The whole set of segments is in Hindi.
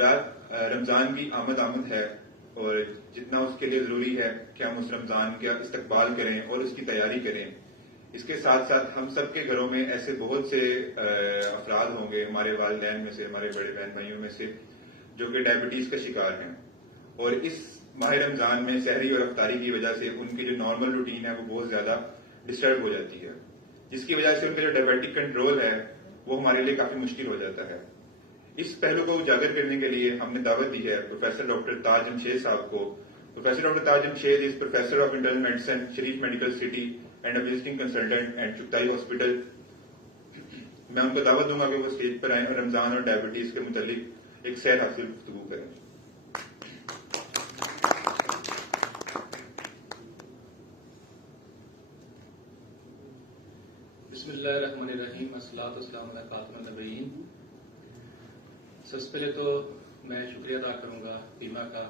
हजरात, रमज़ान की आमद है और जितना उसके लिए ज़रूरी है कि हम उस रमज़ान का इस्तकबाल करें और उसकी तैयारी करें, इसके साथ साथ हम सबके घरों में ऐसे बहुत से अफराद होंगे, हमारे वालिदैन में से, हमारे बड़े बहन भाइयों में से, जो कि डायबिटीज़ का शिकार हैं और इस माह रमज़ान में सहरी और अफ्तारी की वजह से उनकी जो नॉर्मल रूटीन है वो बहुत ज़्यादा डिस्टर्ब हो जाती है, जिसकी वजह से उनका जो डायबिटिक कंट्रोल है वो हमारे लिए काफ़ी मुश्किल हो जाता है। इस पहलू को उजागर करने के लिए हमने दावत दी है प्रोफेसर डॉक्टर ताज जमशेद साहब को। Professor doctor Taj Jamshed is professor of internal medicine, Sharif medical city and a visiting consultant eight Chughtai hospital. मैं उनको दावत दूंगा कि वो स्टेज पर आए और रमजान और डायबिटीज के मुतालिक एक सैर हासिल गुफ्तगू करें। बिस्मिल्लाहिर्रहमानिर्रहीम, अस्सलातु वस्सलामु अला खातिमुन नबिय्यीन। सबसे पहले तो मैं शुक्रिया अदा करूंगा बीमा का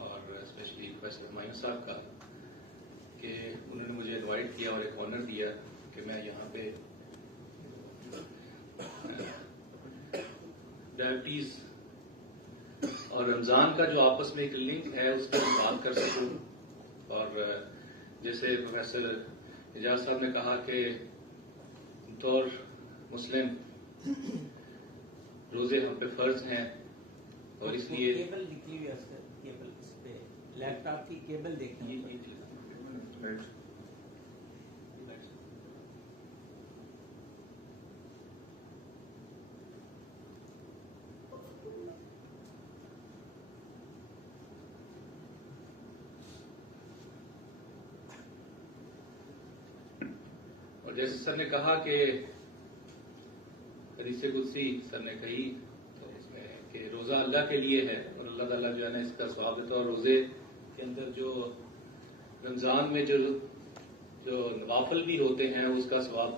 और स्पेशली प्रोफेसर हुमायूं साहब का कि उन्होंने मुझे इनवाइट किया और एक ऑनर दिया कि मैं यहाँ पे डायबिटीज और रमजान का जो आपस में एक लिंक है उस पर बात कर सकूं। और जैसे प्रोफेसर एजाज साहब ने कहा कि बतौर मुस्लिम रोजे हम पे फर्ज हैं और इसलिए केबल निकली हुई है, केबल इस पे लैपटॉप की केबल देखनी है। और जैसे सर ने कहा कि हदीस कुदसी सर ने कही तो इसमें कि रोजा अल्लाह के लिए है और अल्लाह ताला जो है ना इसका स्वाब देता है। और रोजे के अंदर जो रमजान में जो नवाफल भी होते हैं उसका स्वाब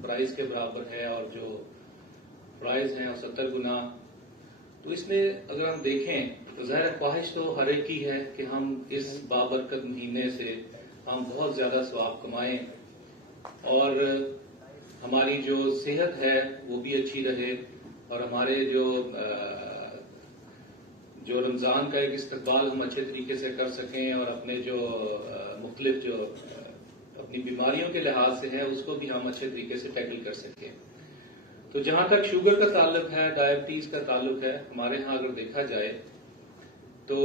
प्राइज के बराबर है और जो प्राइज हैं 70 गुना। तो इसमें अगर हम देखें तो ज़ाहिर ख्वाहिश तो हर एक की है कि हम इस बाबरकत महीने से हम बहुत ज्यादा स्वाब कमाएं और हमारी जो सेहत है वो भी अच्छी रहे और हमारे जो रमजान का एक इस्तकबाल हम अच्छे तरीके से कर सकें और अपने जो मुख्तलिफ जो अपनी बीमारियों के लिहाज से है उसको भी हम अच्छे तरीके से टैकल कर सकें। तो जहां तक शुगर का ताल्लुक है, डायबिटीज का ताल्लुक है, हमारे यहाँ अगर देखा जाए तो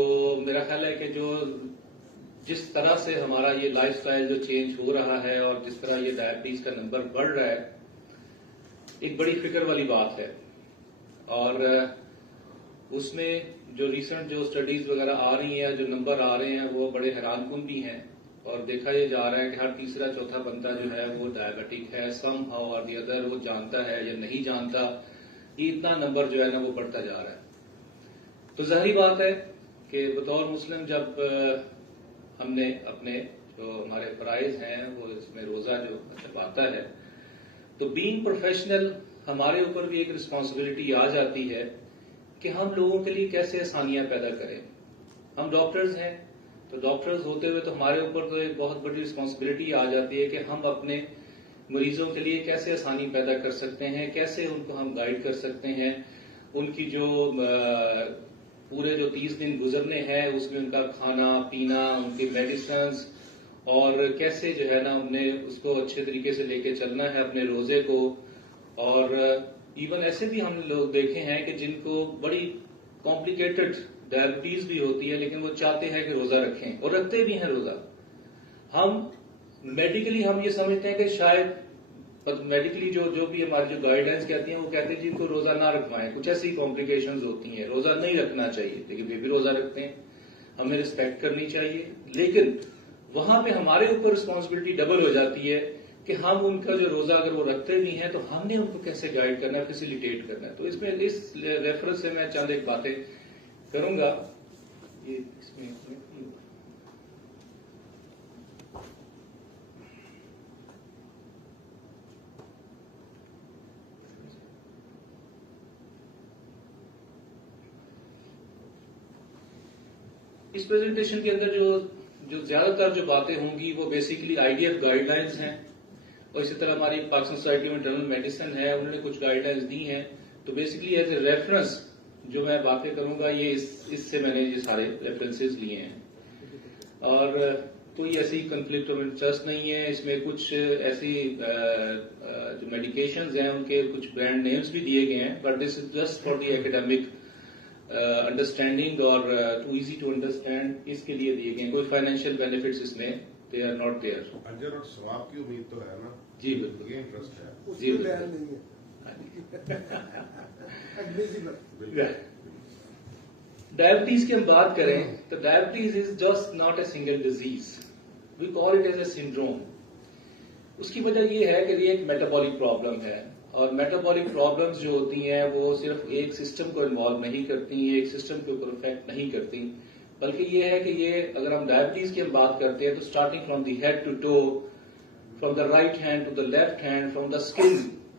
मेरा ख्याल है कि जिस तरह से हमारा ये लाइफस्टाइल जो चेंज हो रहा है और जिस तरह ये डायबिटीज का नंबर बढ़ रहा है, एक बड़ी फिक्र वाली बात है। और उसमें जो रिसेंट जो स्टडीज वगैरह आ रही हैं, जो नंबर आ रहे हैं वो बड़े हैरानकुन भी हैं और देखा ये जा रहा है कि हर तीसरा चौथा बंदा जो है वो डायबिटिक है, सम हाउ और दी अदर, वो जानता है या नहीं जानता। ये इतना नंबर जो है ना वो बढ़ता जा रहा है। तो जाहिर बात है कि बतौर मुस्लिम जब हमने अपने जो हमारे फराइज हैं वो इसमें रोजा जो जब आता है तो बीइंग प्रोफेशनल हमारे ऊपर भी एक रिस्पांसिबिलिटी आ जाती है कि हम लोगों के लिए कैसे आसानियां पैदा करें। हम डॉक्टर्स हैं तो डॉक्टर्स होते हुए तो हमारे ऊपर तो एक बहुत बड़ी रिस्पांसिबिलिटी आ जाती है कि हम अपने मरीजों के लिए कैसे आसानी पैदा कर सकते हैं, कैसे उनको हम गाइड कर सकते हैं, उनकी जो पूरे जो 30 दिन गुजरने हैं उसमें उनका खाना पीना, उनकी मेडिसिन और कैसे जो है ना हमने उसको अच्छे तरीके से लेके चलना है अपने रोजे को। और इवन ऐसे भी हम लोग देखे हैं कि जिनको बड़ी कॉम्प्लिकेटेड डायबिटीज भी होती है लेकिन वो चाहते हैं कि रोजा रखें और रखते भी हैं रोजा। हम मेडिकली हम ये समझते हैं कि शायद मेडिकली जो भी हमारी जो गाइडलाइंस कहती हैं वो कहते हैं जिनको रोजा ना रखवाएं, कुछ ऐसी कॉम्प्लिकेशंस होती हैं, रोजा नहीं रखना चाहिए, लेकिन वे भी रोजा रखते हैं। हमें रिस्पेक्ट करनी चाहिए, लेकिन वहां पे हमारे ऊपर रिस्पॉन्सिबिलिटी डबल हो जाती है कि हम उनका जो रोजा अगर वो रखते भी हैं तो हमने उनको कैसे गाइड करना है, फैसिलिटेट करना है। तो इसमें इस रेफरेंस से मैं चंद एक बातें करूंगा। ये इसमें इस प्रेजेंटेशन के अंदर जो ज्यादातर जो बातें होंगी वो बेसिकली आईडीएफ गाइडलाइंस हैं और इसी तरह हमारी Pakistan society of internal medicine है, उन्होंने कुछ गाइडलाइंस दी हैं। तो बेसिकली एज ए रेफरेंस जो मैं बातें करूंगा ये इससे मैंने ये सारे रेफरेंसेस लिए हैं और कोई ऐसी कंफ्लिक्ट ऑफ इंटरेस्ट नहीं है। इसमें कुछ ऐसी जो मेडिकेशंस हैं उनके कुछ ब्रांड नेम्स भी दिए गए हैं, but this is just for the academic understanding और टू इजी टू अंडरस्टैंड, इसके लिए दिए गए हैं। कोई फाइनेंशियल बेनिफिट्स इसमें दे आर नॉट देयर। अंजर और स्वाब की उम्मीद तो है ना? जी बिल्कुल, ये इंटरेस्ट है जी बिल्कुल। डायबिटीज की हम बात करें तो diabetes is just not a single disease, we call it as a syndrome. उसकी वजह ये है कि ये एक मेटाबॉलिक प्रॉब्लम है और मेटाबॉलिक प्रॉब्लम्स जो होती हैं वो सिर्फ एक सिस्टम को इन्वॉल्व नहीं करती, एक सिस्टम के ऊपर इफेक्ट नहीं करती, बल्कि ये है कि ये अगर हम डायबिटीज की हम बात करते हैं तो starting from the head to toe, from the right hand to the left hand, from the skin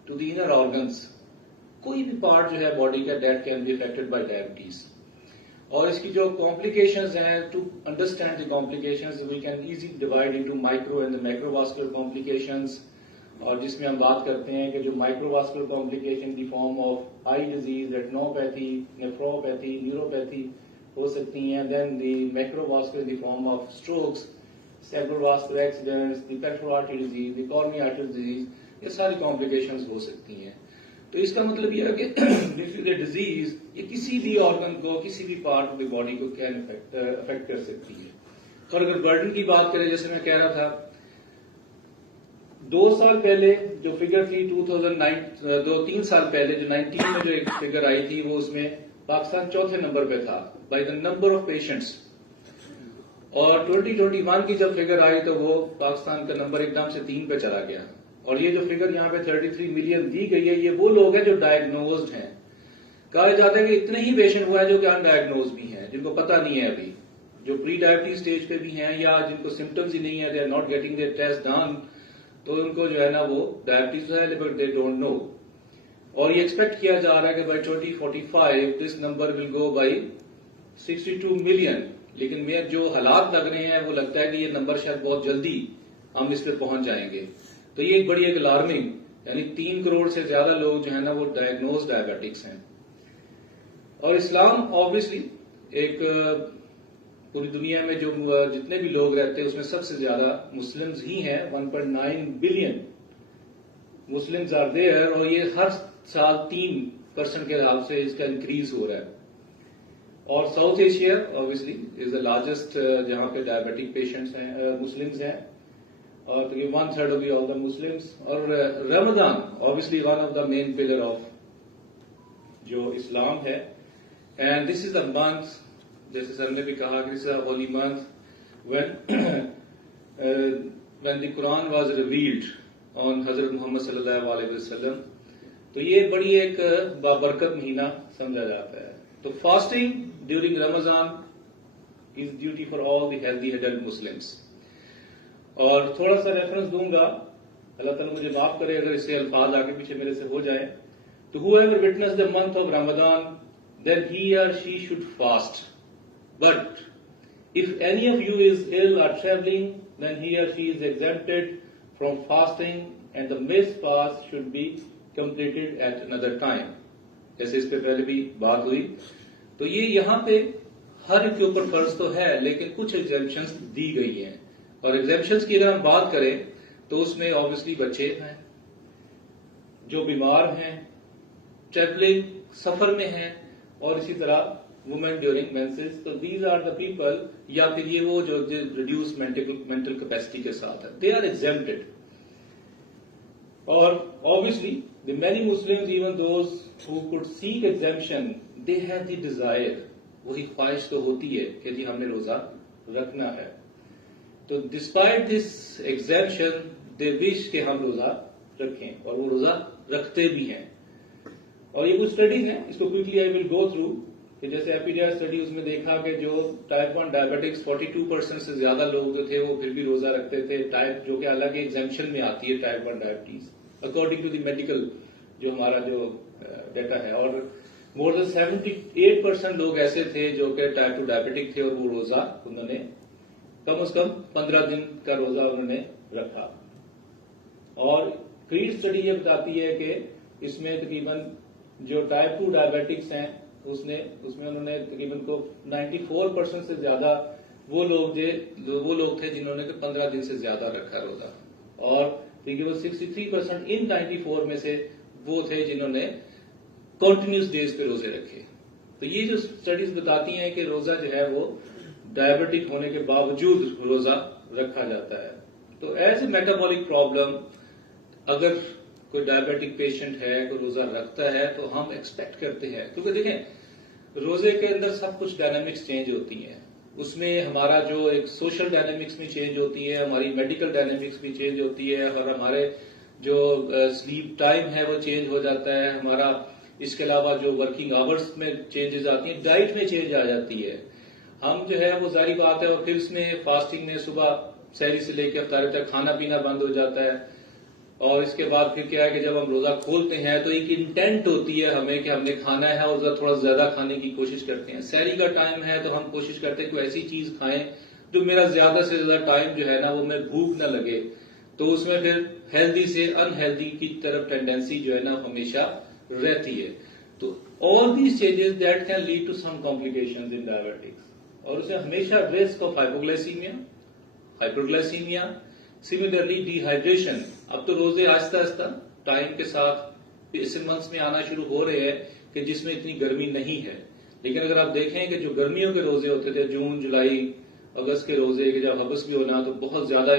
to the inner organs, कोई भी पार्ट जो है बॉडी का that can be affected by diabetes. और इसकी जो कॉम्प्लिकेशंस हैं, to understand the complications we can easily divide into micro and the macrovascular complications, और जिसमें हम बात करते हैं कि जो माइक्रोवास्कुलर कॉम्प्लिकेशन की form of I disease, retinopathy, nephropathy, neuropathy हो सकती हैं। Then the macrovascular in the form of strokes, cerebrovascular accidents, the peripheral artery disease, the coronary artery disease, ये सारी कॉम्प्लिकेशंस हो सकती हैं। तो इसका मतलब यह है कि दिस इज ए डिजीज, ये किसी भी ऑर्गन को, किसी भी पार्ट ऑफ द बॉडी को कैन अफेक्ट कर सकती है। और अगर बर्डन की बात करें, जैसे मैं कह रहा था 2 साल पहले जो फिगर थी 3 साल पहले जो 19 में जो एक फिगर आई थी वो उसमें पाकिस्तान चौथे नंबर पे था by the number of patients, और 2021 की जब फिगर आई तो वो पाकिस्तान का नंबर एकदम से 3 पे चला गया। और ये जो फिगर यहाँ पे 33 मिलियन दी गई है, ये वो लोग हैं जो डायग्नोज्ड हैं। कहा जाता है कि इतने ही पेशेंट हुए हैं जो कि अनडायग्नोज भी हैं, जिनको पता नहीं है अभी, जो प्री डायबिटीज स्टेज पे भी हैं या जिनको सिम्टम्स ही नहीं है, they are not getting their test done, तो उनको जो है ना वो डायबिटीज है बट दे डोंट नो। और ये एक्सपेक्ट किया जा रहा है कि by 2045 this number will go by 62 million. लेकिन मेरे जो हालात लग रहे हैं वो लगता है कि ये नंबर शायद बहुत जल्दी हम इस पे पहुंच जाएंगे। तो ये एक बड़ी एक अलार्मिंग, यानी 3 करोड़ से ज्यादा लोग जो है ना वो डायग्नोज डायबिटिक्स हैं। और इस्लाम ऑब्वियसली एक पूरी दुनिया में जो जितने भी लोग रहते हैं उसमें सबसे ज्यादा मुस्लिम्स ही हैं, 1.9 बिलियन मुस्लिम्स आर देयर, और ये हर साल 3% के हिसाब से इसका इंक्रीज हो रहा है। और south Asia obviously is the largest जहां पे डायबिटिक पेशेंट्स हैं, मुस्लिम्स हैं, और 1/3 ऑफ ऑल द मुस्लिम्स। और Ramzan obviously one of the main pillar of जो इस्लाम है, and this is the month, जैसे सर ने भी कहा कि this is a holy month when the Quran was revealed on Hazrat Mohammad सल्लल्लाहु अलैहि वसल्लम। तो ये बड़ी एक बाबरकत महीना समझा जाता है। तो fasting during Ramzan is duty for all the healthy adult Muslims. और थोड़ा सा रेफरेंस दूंगा, अल्लाह ताला मुझे माफ करे अगर इससे अल्फाज आगे पीछे मेरे से हो जाए। तो whoever witness the month of Ramadan, then he or she should fast. But if any of you is ill or traveling, then he or she is exempted from fasting, and the missed fast should be completed at another time. जैसे इस पे पहले भी बात हुई, तो ये यहाँ पे हर एक के ऊपर फर्ज तो है, लेकिन कुछ एग्जेम्पशंस दी गई हैं। और एग्जेम्पशंस की अगर हम बात करें तो उसमें ऑब्वियसली बच्चे हैं, जो बीमार हैं, ट्रेवलिंग सफर में हैं, और इसी तरह वुमेन ड्यूरिंग मेंसेस। तो दीज आर द पीपल, या फिर ये वो जो रिड्यूस मेंटल कैपेसिटी के साथ है, दे आर एग्जेम्प्टेड। और obviously the many Muslims, even those who could seek exemption, they have the desire, वही ख्वाहिश तो होती है कि जी हमने रोजा रखना है। तो despite this exemption they wish कि हम रोजा रखें, और वो रोजा रखते भी हैं। और ये कुछ स्टडीज हैं, इसको quickly I will go through. कि जैसे एपीडिया स्टडी, उसमें देखा कि जो टाइप 1 डायबिटिक्स 42% से ज्यादा लोग जो थे वो फिर भी रोजा रखते थे, टाइप जो कि अलग एग्जेम्पशन में आती है type 1 diabetes according to the medical जो हमारा जो डेटा है। और मोर देन 78% लोग ऐसे थे जो कि टाइप 2 डायबिटिक थे, और वो रोजा उन्होंने कम से कम 15 दिन का रोजा उन्होंने रखा। और क्रीड स्टडी ये बताती है कि इसमें तकरीबन जो टाइप 2 डायबिटिक्स हैं उसमें उन्होंने तकरीबन को 94% से ज्यादा वो लोग थे जिन्होंने 15 दिन से ज्यादा रखा रोजा, और तकरीबन 63% इन 94 में से वो थे जिन्होंने कॉन्टिन्यूस डेज पे रोजे रखे। तो ये जो स्टडीज बताती हैं कि रोजा जो है वो डायबिटिक होने के बावजूद रोजा रखा जाता है। तो एज ए मेटाबॉलिक प्रॉब्लम अगर कोई डायबिटिक पेशेंट है, कोई रोजा रखता है, तो हम एक्सपेक्ट करते हैं, क्योंकि देखें रोजे के अंदर सब कुछ डायनामिक्स चेंज होती हैं, उसमें हमारा जो एक सोशल डायनामिक्स भी चेंज होती है, हमारी मेडिकल डायनामिक्स भी चेंज होती है, और हमारे जो स्लीप टाइम है वो चेंज हो जाता है हमारा। इसके अलावा जो वर्किंग आवर्स में चेंजेस आती हैं, डाइट में चेंज आ जाती है। हम जो है वो जारी बात है, और फिर इसमें फास्टिंग में सुबह सहरी से लेकर अफ्तारी तक खाना पीना बंद हो जाता है, और इसके बाद फिर क्या है कि जब हम रोजा खोलते हैं तो एक इंटेंट होती है हमें कि हमने खाना है और थोड़ा ज्यादा खाने की कोशिश करते हैं। सहरी का टाइम है तो हम कोशिश करते हैं कोई ऐसी चीज खाएं जो मेरा ज्यादा से ज्यादा टाइम जो है ना वो मैं भूख न लगे, तो उसमें फिर हेल्दी से अनहेल्दी की तरफ टेंडेंसी जो है ना हमेशा रहती है। तो all these changes that can lead to some complications in diabetics, और उसे हमेशा risk of hypoglycaemia, hyperglycaemia, similarly dehydration. अब तो रोजे आहिस्ता आहिस्ता टाइम के साथ ऐसे मंथ्स में आना शुरू हो रहे हैं कि जिसमें इतनी गर्मी नहीं है, लेकिन अगर आप देखें कि जो गर्मियों के रोजे होते थे, जून जुलाई अगस्त के रोजे के जब हबस भी होना तो बहुत ज्यादा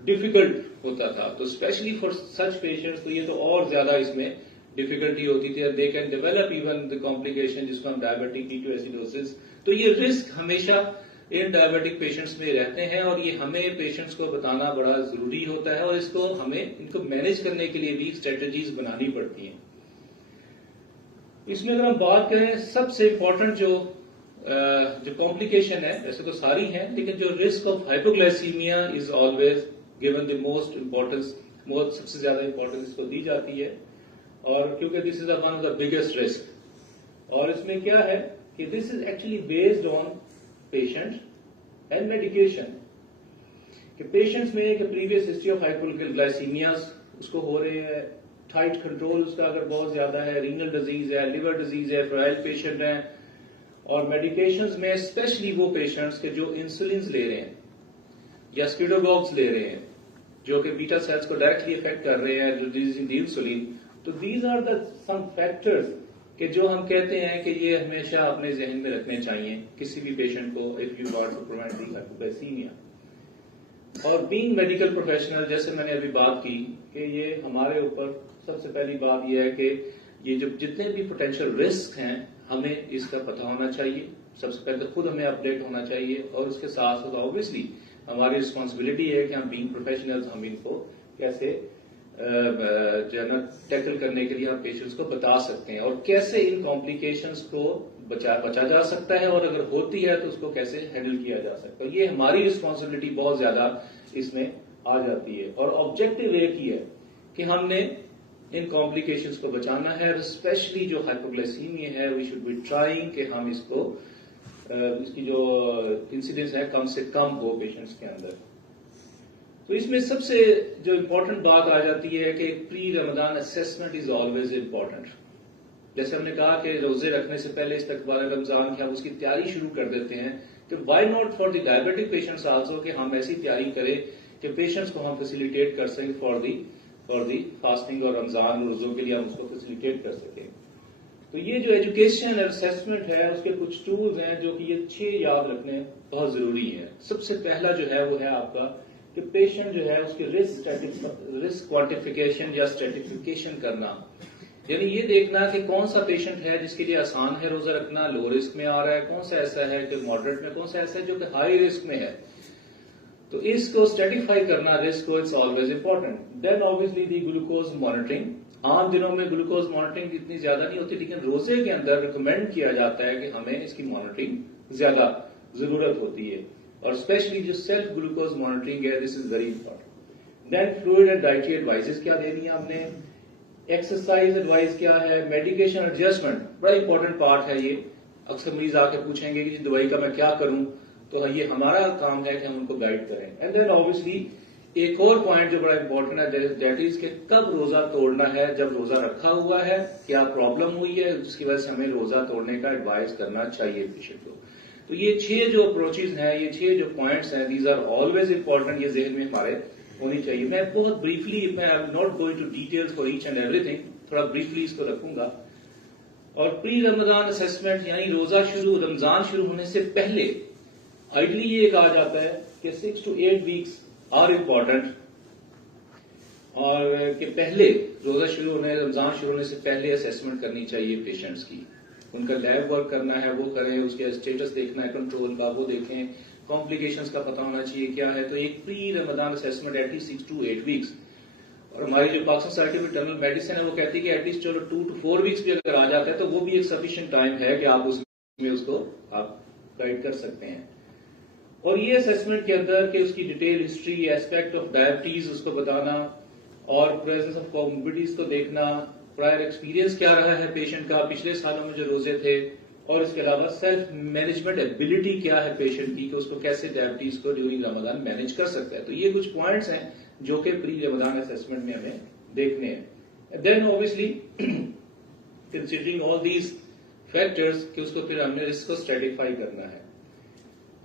डिफिकल्ट होता था, तो स्पेशली फॉर सच पेशेंट्स तो ये तो और ज्यादा इसमें डिफिकल्टी होती थी। They can develop even the complication जिसको हम डायबिटिक कीटोएसिडोसिस। तो ये रिस्क हमेशा इन डायबिटिक पेशेंट्स में रहते हैं, और ये हमें पेशेंट्स को बताना बड़ा जरूरी होता है, और इसको हमें इनको मैनेज करने के लिए भी स्ट्रेटेजीज बनानी पड़ती हैं। इसमें अगर हम बात करें सबसे इंपॉर्टेंट जो कॉम्प्लिकेशन है, वैसे तो सारी हैं, लेकिन जो risk of hypoglycaemia is always given the most importance, सबसे ज्यादा इंपॉर्टेंस इसको दी जाती है, और क्योंकि this is one of the biggest risk. और इसमें क्या है कि this is actually based on patient and medication, कि पेशेंट्स में एक प्रीवियस हिस्ट्री ऑफ हाइपोग्लाइसीमिया उसको हो रहे हैं, थाइट कंट्रोल उसका अगर बहुत ज्यादा है, रीनल डिजीज है, लिवर डिजीज है, फ्राइल पेशेंट है, और मेडिकेशंस में स्पेशली वो पेशेंट्स के जो इंसुलिन ले रहे हैं या स्किडोगॉग्स ले रहे हैं जो कि बीटा सेल्स को डायरेक्टली इफेक्ट कर रहे हैं रिड्यूसिंग द इंसुलिन। तो these are the some factors कि जो हम कहते हैं कि ये हमेशा अपने जहन में रखने चाहिए किसी भी पेशेंट को, if you want to prevent the hypoglycaemia. और बीइंग मेडिकल प्रोफेशनल, जैसे मैंने अभी बात की कि ये हमारे ऊपर सबसे पहली बात यह है कि ये जो जितने भी पोटेंशियल रिस्क हैं हमें इसका पता होना चाहिए। सबसे पहले तो खुद हमें अपडेट होना चाहिए, और उसके साथ साथ ऑब्वियसली हमारी रिस्पॉन्सिबिलिटी है कि हम बीइंग प्रोफेशनल्स हम इनको कैसे जो है ना टैकल करने के लिए हम पेशेंट्स को बता सकते हैं, और कैसे इन कॉम्प्लिकेशंस को बचा जा सकता है, और अगर होती है तो उसको कैसे हैंडल किया जा सकता है। ये हमारी रिस्पॉन्सिबिलिटी बहुत ज्यादा इसमें आ जाती है, और ऑब्जेक्टिव एक ही है कि हमने इन कॉम्प्लिकेशंस को बचाना है, स्पेशली जो हाइपोग्लाइसीमिया है वी शुड बी ट्राइंग कि हम इसको इसकी जो इंसिडेंस है कम से कम हो पेशेंट्स के अंदर। तो इसमें सबसे जो इम्पोर्टेंट बात आ जाती है कि pre Ramzan assessment is always important. जैसे हमने कहा कि रोजे रखने से पहले इस्तकबाल रमजान की हम उसकी तैयारी शुरू कर देते हैं, कि why not for the diabetic patients also कि हम ऐसी तैयारी करें कि पेशेंट्स को हम फैसिलिटेट कर सकें फॉर दी फास्टिंग, और रमजान रोजों के लिए हम उसको फैसिलिटेट कर सकें। तो ये जो एजुकेशन और असेसमेंट है उसके कुछ टूल्स हैं जो कि ये 6 याद रखने बहुत जरूरी है। सबसे पहला जो है वो है आपका कि पेशेंट जो है उसकी रिस्क क्वांटिफिकेशन या स्ट्रेटिफिकेशन करना, यानी ये देखना कि कौन सा पेशेंट है जिसके लिए आसान है रोजा रखना, लो रिस्क में आ रहा है, कौन सा ऐसा है कि मॉडरेट में, कौन सा ऐसा है जो कि हाई रिस्क में है। तो इसको स्ट्रेटिफाई करना रिस्क को it's always important. Then obviously the glucose monitoring. आम दिनों में ग्लूकोज मॉनिटरिंग इतनी ज्यादा नहीं होती, लेकिन रोजे के अंदर रिकमेंड किया जाता है कि हमें इसकी मॉनिटरिंग ज्यादा जरूरत होती है, और स्पेशली जो सेल्फ ग्लूकोज मॉनिटरिंग है this is very important. Then fluid and dietary advices क्या देनी है आपने, एक्सरसाइज एडवाइस क्या है, मेडिकेशन एडजस्टमेंट बड़ा इंपॉर्टेंट पार्ट है ये। अक्सर मरीज आके पूछेंगे कि दवाई का मैं क्या करूं, तो ये हमारा काम है कि हम उनको गाइड करें। एंड देन ऑब्वियसली एक और पॉइंट जो बड़ा इंपॉर्टेंट है दैट इज कि कब रोजा तोड़ना है, जब रोजा रखा हुआ है, क्या प्रॉब्लम हुई है जिसकी वजह से हमें रोजा तोड़ने का एडवाइस करना चाहिए पेशेंट को। तो ये 6 जो अप्रोचेज हैं, ये 6 जो पॉइंट्स हैं, दीज आर ऑलवेज इंपॉर्टेंट, ये जहन में हमारे होनी चाहिए। मैं बहुत ब्रीफली, मैं I am not going to details for each and everything, थोड़ा ब्रीफली इसको रखूंगा। और प्री रमजान असेसमेंट यानी रोजा शुरू, रमजान शुरू होने से पहले आइडली ये कहा जाता है कि 6 to 8 वीक्स आर इम्पॉर्टेंट, और कि पहले रोजा शुरू होने, रमजान शुरू होने से पहले असेसमेंट करनी चाहिए पेशेंट्स की। उनका लैब वर्क करना है वो करें, उसके स्टेटस देखना है कंट्रोल का वो देखें, कॉम्प्लिकेशंस का पता होना चाहिए क्या है। तो एक pre Ramzan assessment at least 6 to 8 weeks. और हमारी जो Pakistan society of internal medicine है वो कहती है कि एटलीस्ट चलो 2 to 4 वीक्स भी अगर आ जाता है तो वो भी एक सफिशिएंट टाइम है कि आप उसमें उसको आप गाइड कर सकते हैं। और ये असेसमेंट के अंदर कि उसकी detail history, aspect of diabetes उसको बताना, और प्रेजेंस ऑफ कॉमोर्बिडिटीज को देखना, प्रायर एक्सपीरियंस क्या रहा है पेशेंट का पिछले सालों में जो रोजे थे, और इसके अलावा सेल्फ मैनेजमेंट एबिलिटी क्या है पेशेंट की कि उसको कैसे डायबिटीज को ड्यूरिंग रमजान मैनेज कर सकता है। तो ये कुछ पॉइंट्स हैं जो कि प्री रमजान असेसमेंट में हमें देखने हैं। Then obviously considering all these factors कि उसको फिर हमने रिस्क को स्ट्रेटिफाई करना है,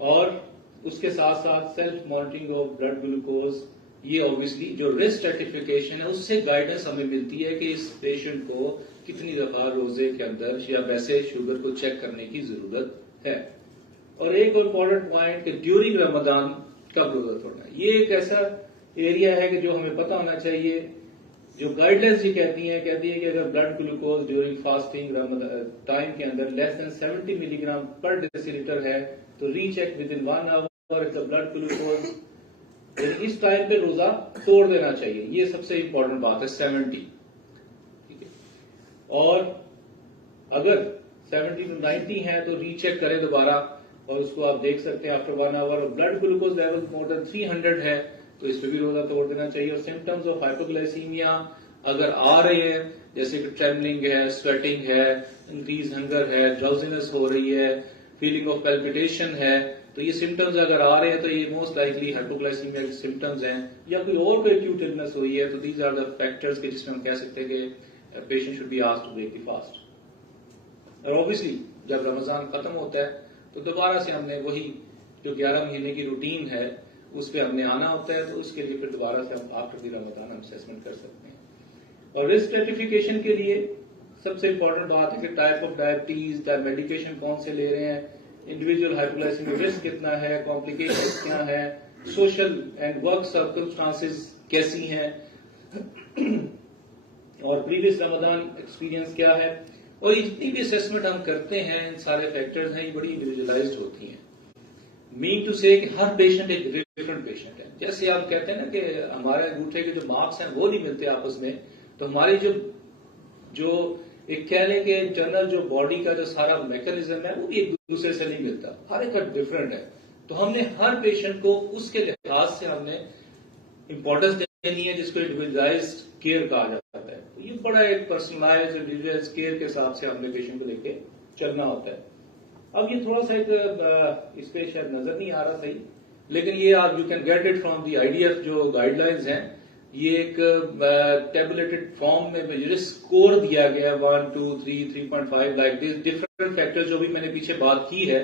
और उसके साथ साथ self monitoring of blood glucose. ये ऑब्वियसली जो रिस्क स्ट्रेटिफिकेशन है उससे गाइडेंस हमें मिलती है कि इस पेशेंट को कितनी दफा रोजे के अंदर या वैसे शुगर को चेक करने की जरूरत है। और एक इम्पॉर्टेंट पॉइंट कि ड्यूरिंग रमजान कब रोजा तोड़ना है, ये एक ऐसा एरिया है कि जो हमें पता होना चाहिए। जो गाइडलाइंस ही कहती है कि अगर blood glucose during fasting time के अंदर less than 70 milligram per decilitre है तो recheck within 1 hour the blood glucose, इस टाइम पे रोजा तोड़ देना चाहिए। ये सबसे इंपॉर्टेंट बात है 70, ठीक है। और अगर 70 to 90 है तो रीचेक करें दोबारा, और उसको आप देख सकते हैं आफ्टर 1 आवर। और blood glucose level more than 300 है तो इस पे भी रोजा तोड़ देना चाहिए। और सिम्टम्स ऑफ हाइपोग्लाइसीमिया अगर आ रहे हैं जैसे कि ट्रेमलिंग है, स्वेटिंग है, इंक्रीज हंगर है, ड्राउजीनेस हो रही है, फीलिंग ऑफ पैल्पिटेशन है, तो ये सिम्टम्स अगर आ रहे हैं तो ये मोस्ट लाइकली हाइपोग्लाइसीमिया के सिम्टम्स हैं, या कोई और कोई एक्यूट इलनेस हुई है। तो दीज आर द फैक्टर्स के जिसमें हम कह सकते हैं कि patient should be asked to break the fast. और ऑब्वियसली जब रमजान खत्म होता है तो दोबारा से हमने वही जो 11 महीने की रूटीन है उस पर हमने आना होता है, तो उसके लिए फिर दोबारा से हम आफ्टर द रमजान हम असेसमेंट कर सकते हैं। और रिस्क स्ट्रेटिफिकेशन के लिए सबसे इंपॉर्टेंट बात है कि टाइप ऑफ डायबिटीज, मेडिकेशन कौन से ले रहे हैं, इंडिविजुअल हाइपोग्लाइसेमिक रिस्क कितना है, कॉम्प्लिकेशंस क्या है, सोशल एंड वर्क सर्कमस्टांसेस कैसी हैं, और प्रीवियस रमजान एक्सपीरियंस क्या है। और ये जितनी भी असेसमेंट हम करते हैं, इन सारे फैक्टर्स हैं, ये बड़ी इंडिविजुअलाइज्ड होती हैं। मीन टू से कि हर पेशेंट एक डिफरेंट पेशेंट है। जैसे आप कहते हैं ना कि हमारे अंगूठे के जो मार्क्स हैं वो नहीं मिलते आपस में, तो हमारी जो एक कह लें कि इंटरनल जो बॉडी का जो सारा मैकेनिज्म है वो भी एक दूसरे से नहीं मिलता, हर एक का डिफरेंट है। तो हमने हर पेशेंट को उसके लिहाज से हमने इंपॉर्टेंस देनी है, जिसको इंडिविजुअलाइज्ड केयर कहा जाता है। तो ये बड़ा एक पर्सनलाइज्ड इंडिविजुअलाइज्ड केयर के हिसाब से हमने पेशेंट को लेके चलना होता है। अब ये थोड़ा सा एक इस पे शायद नजर नहीं आ रहा सही, लेकिन ये आप you can get it from the IDF जो गाइडलाइंस हैं। ये एक टेबुलेटेड फॉर्म में रिस्क स्कोर दिया गया है 1, 2, 3, 3.5 लाइक दिस डिफरेंट फैक्टर्स जो भी मैंने पीछे बात की है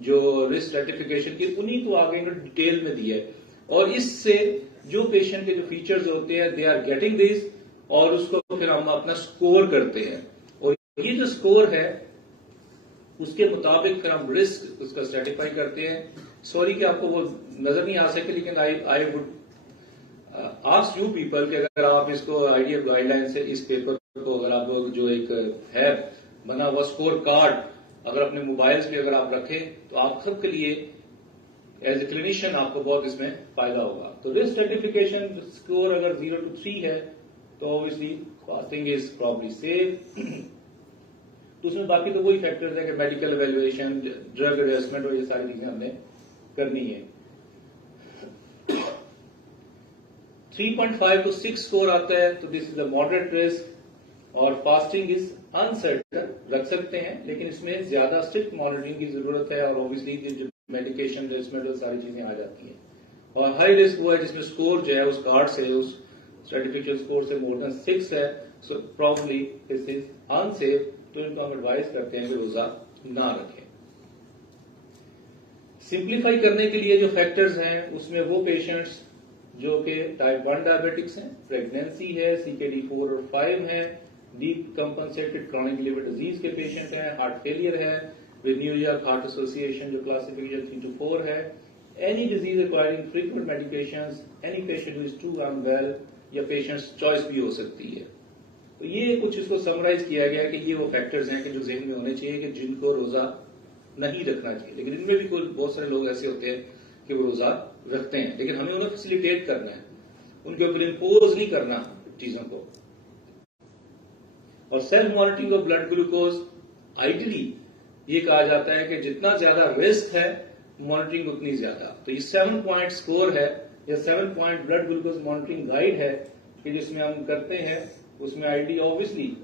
जो रिस्क स्ट्रेटिफिकेशन की, उन्हीं को आगे डिटेल में दिया है। और इससे जो पेशेंट के जो फीचर्स होते हैं दे आर गेटिंग दिस, और उसको फिर हम अपना स्कोर करते हैं। और ये जो स्कोर है उसके मुताबिक फिर हम रिस्क उसका स्ट्रेटिफाई करते हैं। सॉरी कि आपको वो नजर नहीं आ सके, लेकिन I would ask you people कि अगर आप इसको IDF गाइडलाइन से इस पेपर को अगर आप जो एक है बना हुआ स्कोर कार्ड अगर अपने मोबाइल्स पे अगर आप रखें तो आप सब के लिए एज ए क्लिनिशियन आपको बहुत इसमें फायदा होगा। तो रिस्क स्ट्रेटिफिकेशन स्कोर अगर 0 to 3 है तो obviously fasting is probably safe. तो उसमें बाकी तो वही फैक्टर्स है कि मेडिकल एवेल्युएशन, ड्रग एडजस्टमेंट और ये सारी चीजें हमने करनी है। 3.5 to 6 स्कोर आता है तो this is a moderate risk, और फास्टिंग इज अनसर्टन रख सकते हैं, लेकिन इसमें ज्यादा स्ट्रिक्ट मॉनिटरिंग की जरूरत है, और ऑब्वियसली जो मेडिकेशन एडजस्टमेंट और सारी चीजें आ जाती हैं। और हाई रिस्क वो है जिसमें स्कोर जो है उस कार्ड से, उस सर्टिफिकेट स्कोर से मोर देन 6 है, so probably this is unsafe, तो इनको हम एडवाइस करते हैं कि रोजा ना रखें। सिंप्लीफाई करने के लिए जो फैक्टर्स हैं उसमें वो पेशेंट्स जो कि टाइप 1 डायबिटिक्स हैं, प्रेगनेंसी है, CKD 4 और 5 है, decompensated chronic liver disease के पेशेंट हैं, हार्ट फेलियर है विद न्यूयॉर्क हार्ट एसोसिएशन जो क्लासिफिकेशन 3 to 4 है, any disease requiring frequent medications, any patient who is too unwell, या पेशेंट्स चॉइस भी हो सकती है। तो ये कुछ इसको समराइज किया गया कि ये वो फैक्टर्स हैं कि जो ज़हन में होने चाहिए कि जिनको रोजा नहीं रखना चाहिए। लेकिन इनमें भी बहुत सारे लोग ऐसे होते हैं कि वो रोजा रखते हैं, लेकिन हमें उन्हें फैसिलिटेट करना है, उनके ऊपर इम्पोज नहीं करना चीजों को। और self monitoring of blood glucose, ideally ये कहा जाता है कि जितना ज्यादा रिस्क है मॉनिटरिंग उतनी ज्यादा। तो ये 7 पॉइंट स्कोर है या 7 point blood glucose monitoring guide है कि जिसमें हम करते हैं, उसमें आईडी ऑब्वियसली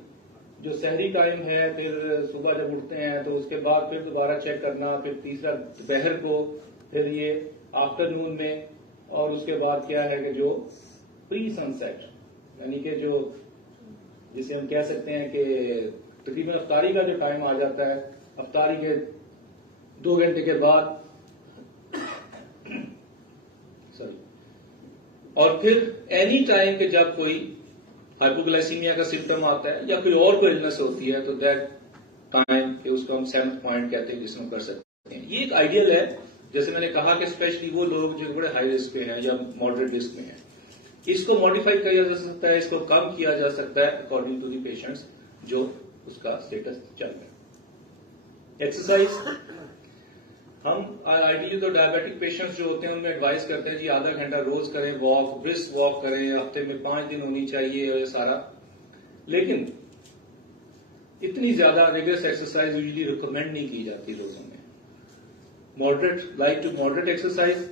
जो सहरी टाइम है, फिर सुबह जब उठते हैं तो उसके बाद फिर दोबारा चेक करना, फिर तीसरा दोपहर को, फिर ये आफ्टरनून में, और उसके बाद क्या है कि जो प्री सनसेट यानी कि जो जिसे हम कह सकते हैं कि तकरीबन अफ्तारी का जो टाइम आ जाता है, अफ्तारी के 2 घंटे के बाद सॉरी, और फिर एनी टाइम के जब कोई हाइपोग्लाइसीमिया का सिम्टम आता है या कोई और कोई इलनेस होती है तो दैट टाइम कि उसको हम 7th पॉइंट कहते हैं जिसमें कर सकते हैं। ये एक आइडियल है, जैसे मैंने कहा कि स्पेशली वो लोग जो बड़े हाई रिस्क पे हैं या मॉडरेट रिस्क में हैं, इसको मॉडिफाई किया जा सकता है, इसको कम किया जा सकता है अकॉर्डिंग टू दी पेशेंट्स जो उसका स्टेटस चल रहा है। एक्सरसाइज, हम आइडियली तो डायबिटिक पेशेंट्स जो होते हैं उनमें एडवाइस करते हैं जी आधा घंटा रोज करें वॉक, ब्रिस्क वॉक करें, हफ्ते में 5 दिन होनी चाहिए और ये सारा। लेकिन इतनी ज्यादा रिगरस एक्सरसाइज यूजुअली रिकमेंड नहीं की जाती रोजों में। Moderate, like to moderate exercise,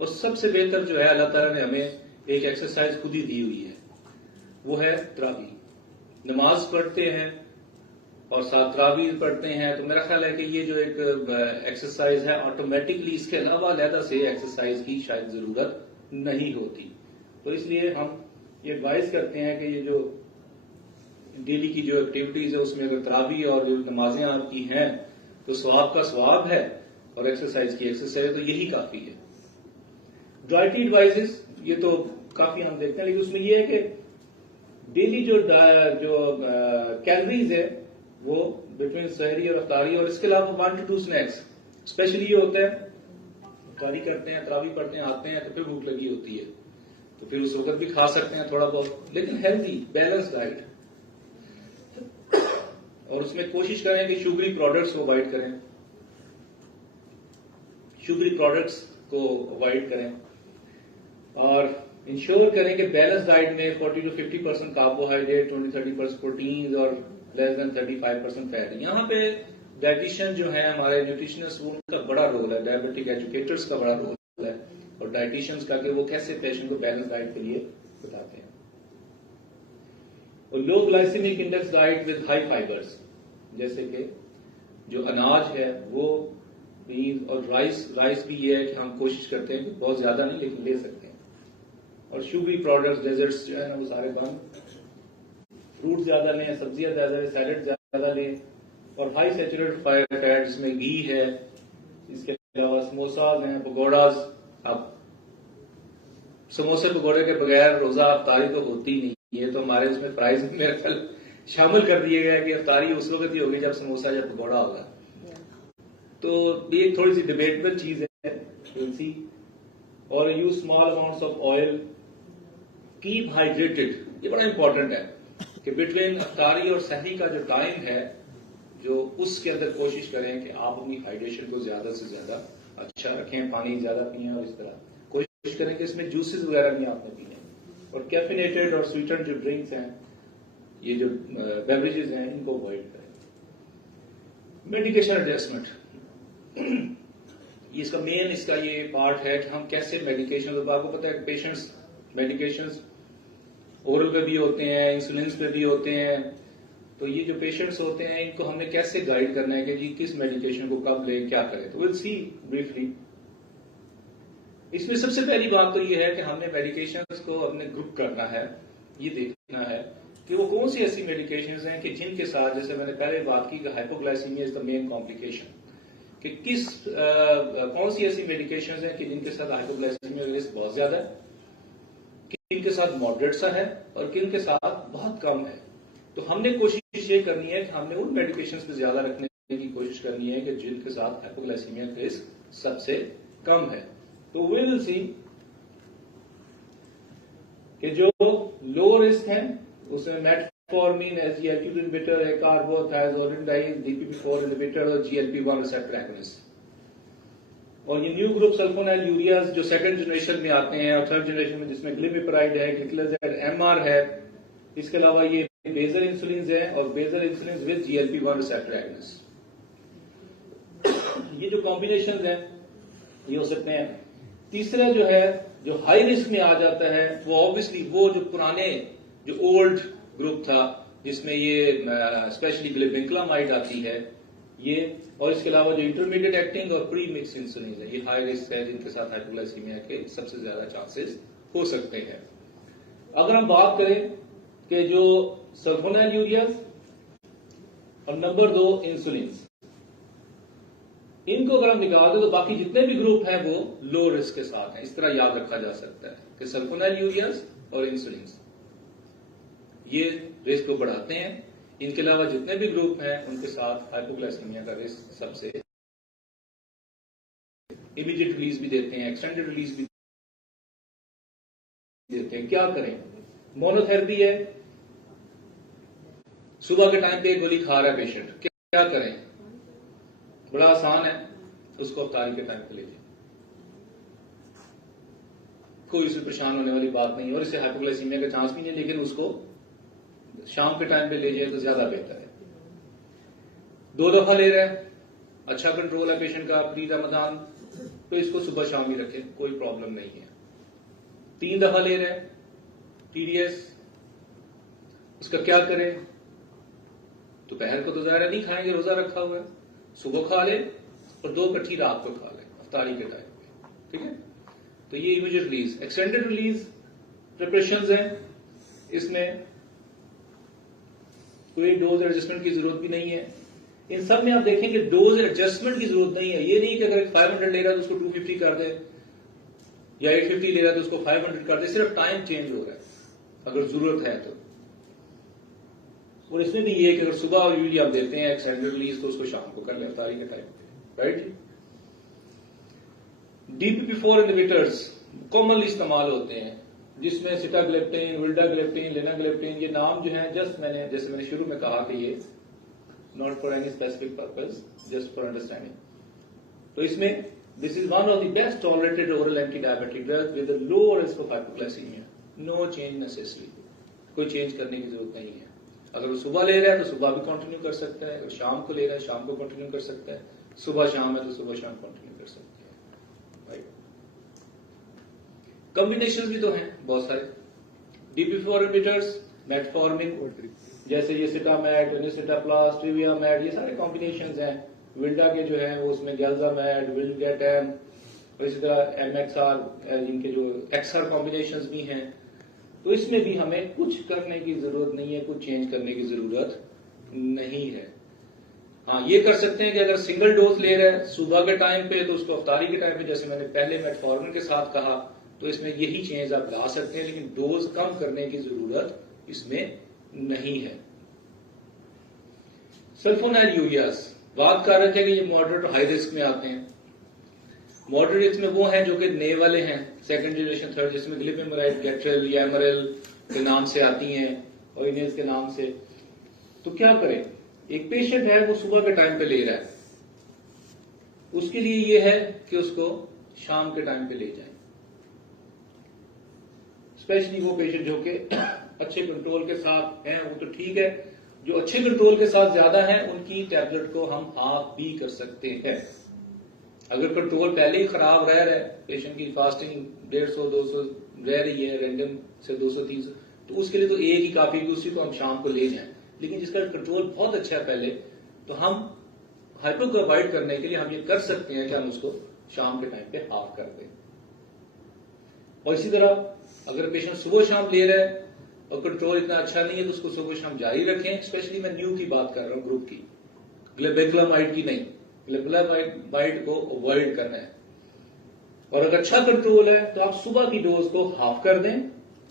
और सबसे बेहतर जो है अल्लाह ताला ने हमें एक एक्सरसाइज खुद ही दी हुई है, वो है तरावी। नमाज पढ़ते हैं और साथ तरावी पढ़ते हैं, तो मेरा ख्याल है कि ये जो एक एक्सरसाइज है ऑटोमेटिकली इसके अलावा अलहदा से एक्सरसाइज की शायद जरूरत नहीं होती। तो इसलिए हम ये एडवाइस करते हैं कि ये जो डेली की जो एक्टिविटीज है उसमें अगर तरावी और जो नमाजें आपकी हैं तो सवाब का सवाब है और एक्सरसाइज की एक्सरसाइज, तो यही काफी है। डाइटरी एडवाइजेस ये तो काफी हम देखते हैं, लेकिन उसमें ये है कि डेली जो कैलोरीज है वो बिटवीन सहरी और अफ्तारी, और इसके अलावा 1 to 2 स्नैक्स। स्पेशली ये होता है अफ्तारी करते हैं, तरावी पढ़ते हैं, आते हैं तो फिर भूख लगी होती है, तो फिर उस वक्त भी खा सकते हैं थोड़ा बहुत, लेकिन हेल्दी बैलेंस डाइट, और उसमें कोशिश करें कि शुगरी प्रोडक्ट्स को अवॉइड करें, शुगरी प्रोडक्ट्स को अवॉइड करें, और इंश्योर करें कि बैलेंस डाइट में 40 to 50% कार्बोहाइड्रेट, 20-30% प्रोटीन और लेस देन 35% फैट। यहाँ पे डाइटिशियन जो है हमारे न्यूट्रिशनिस्ट, उनका बड़ा रोल है, डायबिटिक एजुकेटर्स का बड़ा रोल है और डाइटिशियंस का कि वो कैसे पेशेंट को बैलेंस डाइट के लिए बताते हैं। और low glycemic index diet with high fibres, जैसे कि जो अनाज है वो बीन्स और राइस भी ये है कि हम कोशिश करते हैं कि बहुत ज्यादा नहीं लेकिन ले सकते हैं, और शुगरी प्रोडक्ट्स, डेजर्ट्स जो है ना वो सारे बंद, फ्रूट ज्यादा लें, सब्जियां ज्यादा लें, सैलड ज्यादा लें, और हाई सैचुरेटेड फैट जिसमें घी है, इसके अलावा समोसाज हैं, पकौड़ाज। अब समोसे पकौड़े के बगैर रोजा अफ्तारी तो होती नहीं है, तो हमारे उसमें प्राइस में मेरे ख्याल शामिल कर दिया गया कि अफ्तारी उस वक्त ही होगी जब समोसा या पकौड़ा होगा। तो ये थोड़ी सी डिबेटेबल चीज है, विल सी। और use small amounts of oil, keep hydrated, ये बड़ा इंपॉर्टेंट है कि बिटवीन अफ्तारी और सहरी का जो टाइम है जो उसके अंदर कोशिश करें कि आप अपनी हाइड्रेशन को ज्यादा से ज्यादा अच्छा रखें, पानी ज्यादा पिए, और इस तरह कोशिश करें कि इसमें जूसेस वगैरह नहीं आपने पीने, और कैफिनेटेड और स्वीटेंड जो ड्रिंक्स हैं, ये जो बेवरेजेस हैं, इनको अवॉइड करें। मेडिकेशन एडजस्टमेंट, इसका मेन इसका ये पार्ट है कि हम कैसे मेडिकेशन, तो आपको पता है पेशेंट्स मेडिकेशंस ओरल पे भी होते हैं, इंसुलिन पे भी होते हैं, तो ये जो पेशेंट्स होते हैं इनको हमने कैसे गाइड करना है कि जी किस मेडिकेशन को कब लें, क्या करें। तो विल सी ब्रीफली। इसमें सबसे पहली बात तो ये है कि हमने मेडिकेशंस को अपने ग्रुप करना है, ये देखना है कि वो कौन सी ऐसी मेडिकेशंस हैं कि जिनके साथ, जैसे मैंने पहले बात की कि hypoglycaemia is the main complication, कि कौन सी ऐसी मेडिकेशंस हैं कि जिनके साथ हाइपोग्लाइसीमिया रिस्क बहुत ज्यादा है, किन के साथ मॉडरेट सा है और किन के साथ बहुत कम है। तो हमने कोशिश ये करनी है कि हमने उन मेडिकेशंस पे ज्यादा रखने की कोशिश करनी है कि जिनके साथ हाइपोग्लाइसीमिया का रिस्क सबसे कम है। तो वी विल सी कि जो लो रिस्क है उसमें metformin, SGLT2 inhibitor, acarbose, thiazolidine, DPP4 inhibitor और GLP-1 रिसेप्टर एगोनिस्ट। और ये न्यू ग्रुप सल्फोनाइल यूरियाज जो सेकंड जनरेशन में आते हैं और थर्ड जनरेशन में जिसमें ग्लिमिपराइड है, ग्लिक्लाजेड, MR है, इसके अलावा ये बेजल इंसुलिन है और basal insulin with GLP-1 receptor agonist. ये जो कॉम्बिनेशन है ये हो सकते हैं। तीसरा जो है जो हाई रिस्क में आ जाता है वो ऑब्वियसली वो जो पुराने जो ओल्ड ग्रुप था जिसमें ये स्पेशली ग्लिबिंक्लामाइड आती है ये, और इसके अलावा जो इंटरमीडिएट एक्टिंग और प्री मिक्स इंसुलिन है, ये हाई रिस्क है जिनके साथ हाइपोग्लाइसीमिया के सबसे ज्यादा चांसेस हो सकते हैं। अगर हम बात करें कि जो सल्फोनाइल यूरियाज और नंबर 2 इंसुलिन, इनको अगर हम निकाल दें तो बाकी जितने भी ग्रुप हैं वो लो रिस्क के साथ हैं। इस तरह याद रखा जा सकता है कि सल्फोनाइल यूरियाज और इंसुलिन ये रिस्क को बढ़ाते हैं। इनके अलावा जितने भी ग्रुप हैं उनके साथ हाइपोग्लाइसीमिया का रिस्क सबसे, इमीडिएट रिलीज भी देते हैं, एक्सटेंडेड रिलीज भी देते हैं। क्या करें? मोनोथेरेपी है, सुबह के टाइम पे एक गोली खा रहा है पेशेंट, क्या करें? बड़ा आसान है, उसको अफ्तारी के टाइम पे ले जाए, कोई उससे परेशान होने वाली बात नहीं है और इससे हाइपोग्लाइसीमिया का चांस भी नहीं है, लेकिन उसको शाम के टाइम पे ले जाए तो ज्यादा बेहतर है। 2 दफा ले रहा है, अच्छा कंट्रोल है पेशेंट का प्री रमजान, तो इसको सुबह शाम ही रखें, कोई प्रॉब्लम नहीं है। 3 दफा ले रहा है TDS, उसका क्या करें? दोपहर को तो ज़ाहिर नहीं खाएंगे, रोजा रखा हुआ है, सुबह खा ले और 2 इकट्ठी रात को खा ले अफ्तारी के टाइम पे, ठीक है? तो ये immediate release, extended release preparations हैं, इसमें कोई डोज एडजस्टमेंट की जरूरत भी नहीं है। इन सब में आप देखेंगे डोज एडजस्टमेंट की जरूरत नहीं है। ये नहीं कि अगर 500 ले रहा है तो उसको 250 कर दे या 850 ले रहा है तो उसको 500 कर दे, सिर्फ टाइम चेंज हो रहा है अगर जरूरत है तो। और इसमें भी ये कि अगर सुबह और यूजली आप देते हैं एक्सटेंडेड रिलीज तो उसको शाम को कर ले अफ्तारी के टाइम पे, राइट? DPP4 इनहिबिटर्स कॉमनली इस्तेमाल होते हैं जिसमें सिटाग्लेप्टिन, विल्डाग्लेप्टिन, लिनाग्लेप्टिन, ये नाम जो है जस्ट जैसे मैंने शुरू में कहा कि ये not for any specific purpose, just for understanding. तो इसमें this is one of the best tolerated oral anti diabetic drug with low risk of hypoglycaemia, no change necessary, कोई चेंज करने की जरूरत नहीं है। अगर वो सुबह ले रहा है तो सुबह भी कंटिन्यू कर सकता है, अगर शाम को ले रहा है शाम को कंटिन्यू कर सकता है, सुबह शाम है तो सुबह शाम कंटिन्यू कर सकता है, राइट? कॉम्बिनेशन भी तो हैं बहुत सारे। DPP4 इनहिबिटर्स, मेटफॉर्मिन, जैसे ये सिटामैट, एनिसिटाप्लास्ट, ट्रिवियामैट, ये सारे कॉम्बिनेशंस हैं। विल्डा के जो है वो उसमें गैल्जामैट, विल्डेटैम और इसी तरह MXR, इनके जो XR कॉम्बिनेशंस भी हैं। तो इसमें भी हमें कुछ करने की जरूरत नहीं है, कुछ चेंज करने की जरूरत नहीं है। हाँ, ये कर सकते हैं कि अगर सिंगल डोज ले रहे हैं सुबह के टाइम पे तो उसको अफ्तारी के टाइम पे, जैसे मैंने पहले मेटफॉर्मिन के साथ कहा, तो इसमें यही चेंज आप ला सकते हैं, लेकिन डोज कम करने की जरूरत इसमें नहीं है। सल्फोनाइल यूरियाज बात कर रहे थे कि ये मॉडरेट हाई रिस्क में आते हैं। मॉडरेट रिस्क में वो हैं जो कि नए वाले हैं, सेकंड जनरेशन, थर्ड, जिसमें ग्लिबिमराइड, गैट्रेल, यामरेल के नाम से आती हैं और इनेस के नाम से। तो क्या करें? एक पेशेंट है वो सुबह के टाइम पे ले रहा है, उसके लिए ये है कि उसको शाम के टाइम पे ले जाए, स्पेशली वो पेशेंट जो कि अच्छे कंट्रोल के साथ हैं, वो तो ठीक है। जो अच्छे कंट्रोल के साथ ज्यादा है उनकी टैबलेट को हम हाफ भी कर सकते हैं। अगर कंट्रोल पहले ही खराब रह रहा है, पेशेंट की फास्टिंग 150-200 रह रही है, रैंडम से 200-300, तो उसके लिए तो एक ही काफी, उसी को हम शाम को ले जाएं। लेकिन जिसका कंट्रोल बहुत अच्छा है पहले, तो हम हाइपो को अवॉइड करने के लिए हम ये कर सकते हैं कि हम उसको शाम के टाइम पे हाफ कर दें। और इसी तरह अगर पेशेंट सुबह शाम ले रहा है और कंट्रोल इतना अच्छा नहीं है तो उसको सुबह शाम जारी रखें। स्पेशली मैं न्यू की बात कर रहा हूं, ग्रुप की, ग्लेबेक्लामाइड की नहीं। ग्लेबेक्लामाइड को अवॉइड करना है। और अगर अच्छा कंट्रोल है तो आप सुबह की डोज को हाफ कर दें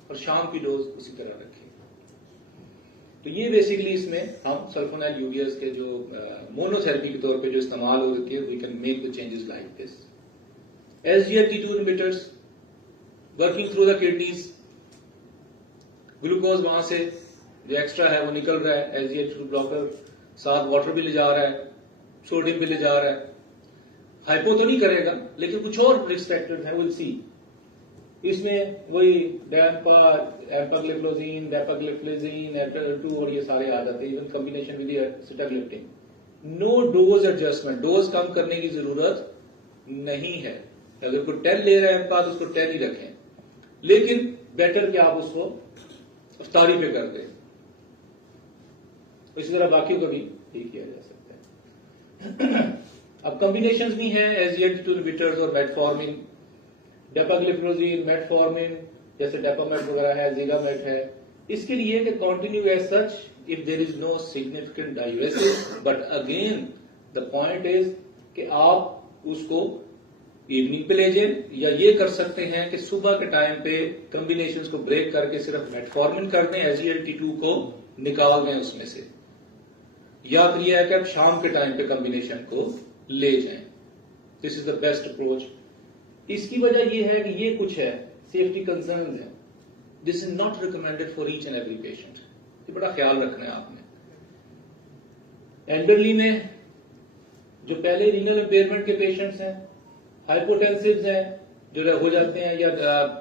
और शाम की डोज उसी तरह रखें। तो ये बेसिकली इसमें हम सल्फोनाइल यूरियाज के जो मोनोथेरेपी के तौर पे जो इस्तेमाल होती है, we can make the changes like this. SGLT2 inhibitors working through the kidneys, glucose वहां से जो एक्स्ट्रा है वो निकल रहा है, SGLT2 ब्लॉकर साथ वाटर भी ले जा रहा है, सोडियम भी ले जा रहा है। हाइपो तो नहीं करेगा लेकिन कुछ और रिस्क फैक्टर्स हैं, विल सी। इसमें वही एम्पाग्लिफ्लोजीन, डेपाग्लिफ्लोजीन, एल्टर-2 और ये सारे आ जाते हैं, even combination with sitagliptin. No dose adjustment, dose कम करने की जरूरत नहीं है। अगर कोई 10 ले रहा है एम्पा तो उसको 10 ही रखें, लेकिन बेटर कि आप उसको अफ्तारी पे कर दें। इसी तरह बाकी को भी ठीक किया जा सकता है। अब कॉम्बिनेशंस भी हैं SGLT2 इनहिबिटर्स और मेटफॉर्मिन, डेपाग्लिफ्लोजीन, मेटफॉर्मिन, जैसे डेपामेट वगैरह है, ज़िगामेट है। इसके लिए कि continue as such if there is no significant diuresis, but again the point is कि आप उसको इवनिंग पे ले जाए, या ये कर सकते हैं कि सुबह के टाइम पे कॉम्बिनेशंस को ब्रेक करके सिर्फ मेटफॉर्मिन कर दें, SGLT2 को निकाल दें उसमें से, या फिर यह है कि आप शाम के टाइम पे कॉम्बिनेशन को ले जाएं। This is the best approach. इसकी वजह यह है कि ये कुछ है सेफ्टी कंसर्न है, this is not recommended for each and every patient. ये बड़ा ख्याल रखना है आपने। एल्डरली में जो पहले रीनल इंपेयरमेंट के पेशेंट्स हैं, हाइपोटेंसिव हैं जो हो जाते हैं, या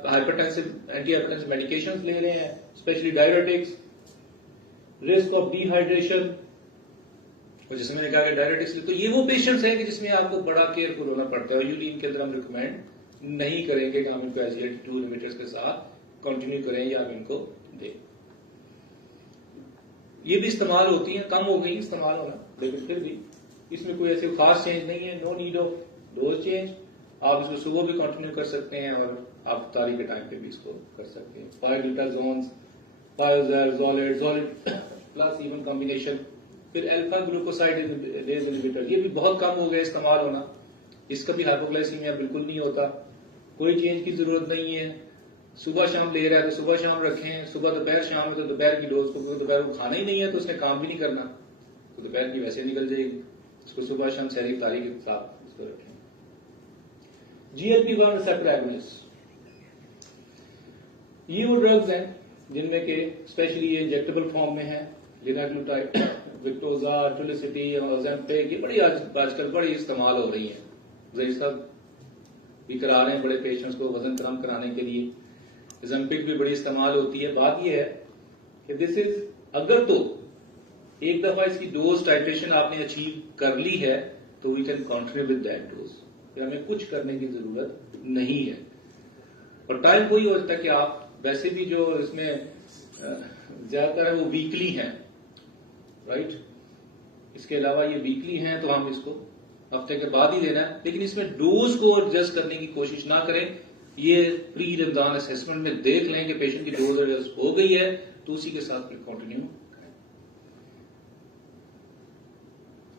हाइपरटेंसिव एंटी हाइपरटेंसिव मेडिकेशंस ले रहे हैं, specially diuretics, risk of dehydration, और जैसे मैंने कहा कि डायरेटिक्स, तो ये वो पेशेंट्स हैं कि जिसमें आपको बड़ा केयरफुल होना पड़ता है। यूरिन के अंदर हम रिकमेंड नहीं करेंगे कि हम इनको SGLT2 इनहिबिटर्स के साथ कंटिन्यू करें या हम इनको दें। ये भी इस्तेमाल होती है, कम हो गई इस्तेमाल होना, लेकिन फिर भी इसमें कोई ऐसे खास चेंज नहीं है। No need of dose change. आप इसको सुबह भी कंटिन्यू कर सकते हैं और आप तारीख के टाइम पे भी इसको कर सकते हैं। पायरिटाजोन्स, पायोजैल, ज़ोलेट प्लस इवन कॉम्बिनेशन। फिर अल्फा ग्लूकोसाइड इनहिबिटर, ये भी बहुत कम हो गया इस्तेमाल होना। इसका भी हाइपोग्लाइसीमिया बिल्कुल नहीं होता, कोई चेंज की जरूरत नहीं है। सुबह शाम ले रहा है तो सुबह शाम रखें, सुबह दोपहर शाम है तो दोपहर की डोज को, दोपहर को खाना ही नहीं है तो उसने काम भी नहीं करना, तो दोपहर की वैसे निकल जाएगी। उसको सुबह शाम सहरी तारीख के साथ इसको रखें। GLP-1 रिसेप्टर एगोनिस्ट, ये वो ड्रग्स हैं जिनमें के स्पेशली ये इंजेक्टेबल फॉर्म में है। लिनाग्लुटाइड, विक्टोजा, ट्रुलिसिटी और ओज़ेम्पिक, ये बड़ी आजकल बड़ी इस्तेमाल हो रही है। जही साहब भी करा रहे हैं बड़े पेशेंट्स को वजन कम कराने के लिए। ओज़ेम्पिक भी बड़ी इस्तेमाल होती है। बात यह है कि दिस इज, अगर तो एक दफा इसकी डोज टाइट्रेशन आपने अचीव कर ली है तो we can continue with that dose, फिर हमें कुछ करने की जरूरत नहीं है। और टाइम वही होता है कि आप वैसे भी जो इसमें ज्यादातर है वो वीकली हैं, राइट। इसके अलावा ये वीकली हैं तो हम इसको हफ्ते के बाद ही लेना है, लेकिन इसमें डोज को एडजस्ट करने की कोशिश ना करें। ये प्री रमजान असेसमेंट में देख लें कि पेशेंट की डोज एडजस्ट हो गई है तो उसी के साथ फिर कंटिन्यू करें।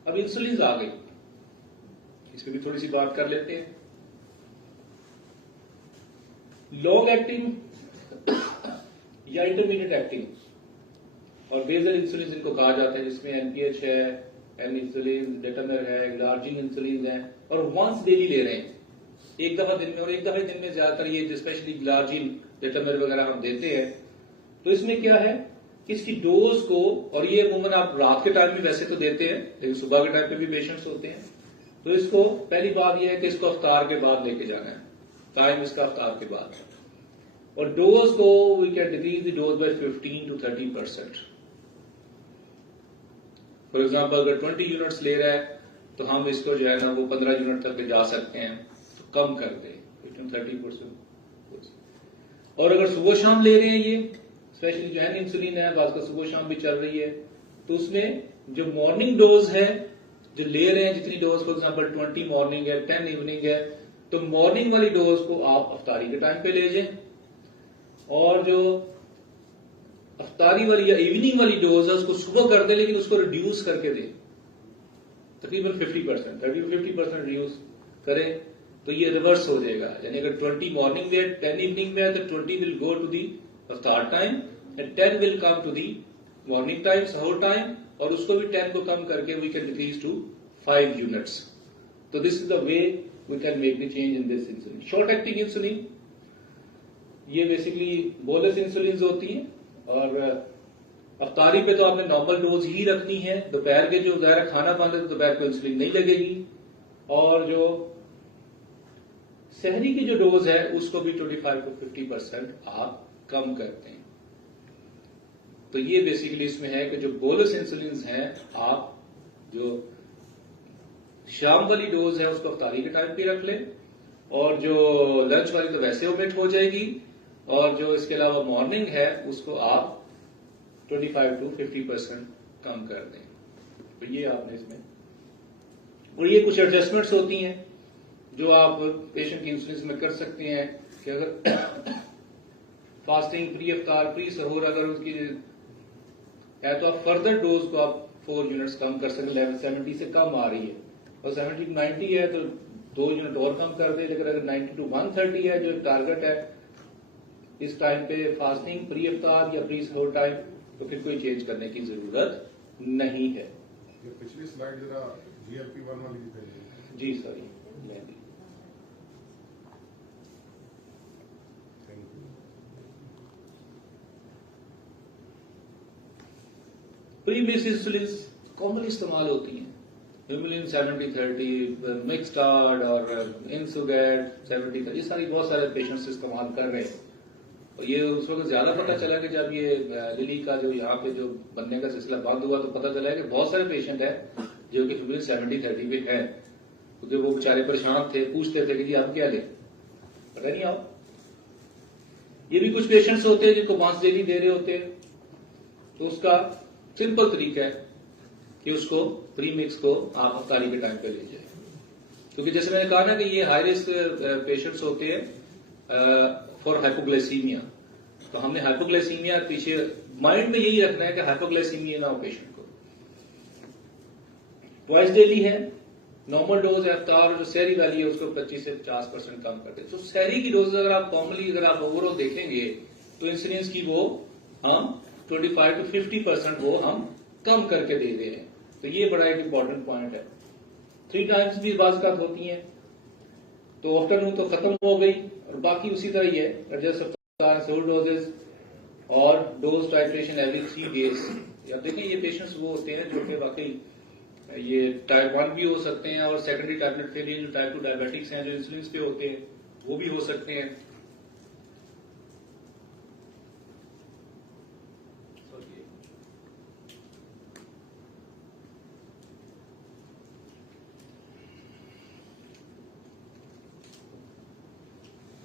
अब इंसुलिन आ गई, इस पर भी थोड़ी सी बात कर लेते हैं। लॉन्ग एक्टिंग या इंटरमीडिएट एक्टिंग और बेसल इंसुलिन जिनको कहा जाता है, जिसमें NPH है, एम इंसुलिन, डेटामेर है, ग्लार्जिन इंसुलिन है, और वंस डेली ले रहे हैं, एक दफा दिन में। और एक दफा दिन में ज्यादातर ये स्पेशली ग्लार्जिन, डेटामेर वगैरह हम देते हैं। तो इसमें क्या है कि इसकी डोज को, और ये अमूमन आप रात के टाइम में वैसे तो देते हैं लेकिन सुबह के टाइम पे भी पेशेंट्स होते हैं, तो इसको पहली बात यह है कि इसको अफ्तार के बाद लेके जाना है, टाइम इसका अफ्तार के बाद। और डोज को we can decrease the dose by 15 to 30%। For example अगर 20 यूनिट्स ले रहा है तो हम इसको जो है ना वो 15 यूनिट तक जा सकते हैं, तो कम कर दें 30%। और अगर सुबह शाम ले रहे हैं, ये स्पेशली जो है इंसुलिन है, बात का सुबह शाम भी चल रही है, तो उसमें जो मॉर्निंग डोज है जो ले रहे हैं, जितनी डोज फॉर एग्जाम्पल 20 मॉर्निंग है, 10 इवनिंग है, तो मॉर्निंग वाली डोज को आप अफ्तारी के टाइम पे ले जाएं, और जो अफ्तारी वाली या इवनिंग वाली डोज है उसको सुबह कर दें, लेकिन उसको रिड्यूस करके दें तकरीबन 50%, 30-50% रिड्यूस करें, तो ये रिवर्स हो जाएगा। यानी अगर 20 मॉर्निंग में 10 इवनिंग में है तो 20 will go to the iftar time and 10 will come to the morning time, suhoor time, और उसको भी 10 को कम करके we can decrease to 5 units. तो this is the way we can make the change in this insulin. Short acting insulin ये बेसिकली बोलस इंसुलिन होती है, और अफ्तारी पे तो आपने नॉर्मल डोज ही रखनी है। दोपहर के जो ज़ाहिर खाना पाने तो दोपहर को इंसुलिन नहीं लगेगी, और जो सहरी की जो डोज है उसको भी 25 to 50% आप कम करते हैं। तो ये बेसिकली इसमें है कि जो बोलस इंसुलिन हैं, आप जो शाम वाली डोज है उसको अफ्तारी के टाइम पे रख लें, और जो लंच वाली तो वैसे ओमिट हो जाएगी, और जो इसके अलावा मॉर्निंग है उसको आप 25 to 50% कम कर दें। तो ये आपने इसमें, और ये कुछ एडजस्टमेंट्स होती हैं जो आप पेशेंट की इंसुलिन में कर सकते हैं कि अगर फास्टिंग, प्री अफ्तार, प्री सहूर अगर उसकी है तो आप फर्दर डोज को आप 4 यूनिट्स कम कर सकते हैं। लेवल 70 से कम आ रही है और 70 to 90 है तो 2 यूनिट और कम कर दें। लेकिन अगर 90 to 130 है जो टारगेट है इस टाइम पे फास्टिंग, प्री अफ्तार या प्री सहूर टाइम, तो फिर कोई चेंज करने की जरूरत नहीं है। ये पिछली स्लाइड जरा GLP-1 वाली दिखाइए। जी sorry, premix insulin commonly इस्तेमाल होती हैं। ह्यूमुलिन 70-30, मिक्सटार्ड और इंसुगैट 70, ये सारी बहुत सारे पेशेंट्स इस्तेमाल कर रहे हैं। और ये उस वक्त ज्यादा पता चला कि जब ये लिली का जो यहाँ पे जो बनने का सिलसिला बंद हुआ तो पता चला कि बहुत सारे पेशेंट है जो कि ह्यूमुलिन 70-30 पे है, क्योंकि वो बेचारे परेशान थे, पूछते थे कि जी आप क्या लें, पता नहीं आओ। ये भी कुछ पेशेंट्स होते हैं जिनको मांस डेली दे रहे होते हैं, तो उसका सिंपल तरीका है कि उसको प्री मिक्स को आप अफ्तारी के टाइम पे ले जाए, क्योंकि जैसे मैंने कहा ना कि ये हाई रिस्क पेशेंट्स होते हैं फॉर हाइपोग्लाइसीमिया। तो हमने हाइपोग्लाइसीमिया पीछे माइंड में यही रखना है कि हाइपोग्लाइसीमिया ना हो पेशेंट को। ट्वाइस डेली है, नॉर्मल डोज है अफ्तार, और जो सहरी वाली है उसको 25 से 50% कम करते हैं। तो सहरी की डोज अगर आप कॉमनली अगर आप ओवरऑल देखेंगे तो इंसुलिन की वो हम 25 to 50% वो हम कम करके दे रहे हैं। तो ये बड़ा एक इंपॉर्टेंट पॉइंट है। 3 टाइम्स भी बाज़ होती हैं, तो आफ्टरनून तो खत्म हो गई, और बाकी उसी तरह ही है एडजस्ट अफ्तार, सहूर डोजेस और डोज टाइट्रेशन एवरी 3 डेज। या देखिए ये पेशेंट्स वो होते हैं जो कि वाकई ये टाइप 1 भी हो सकते हैं, और सेकेंडरी टैबलेट के लिए जो टाइप 2 डायबिटिक्स हैं जो इंसुलिन पे होते हैं वो भी हो सकते हैं।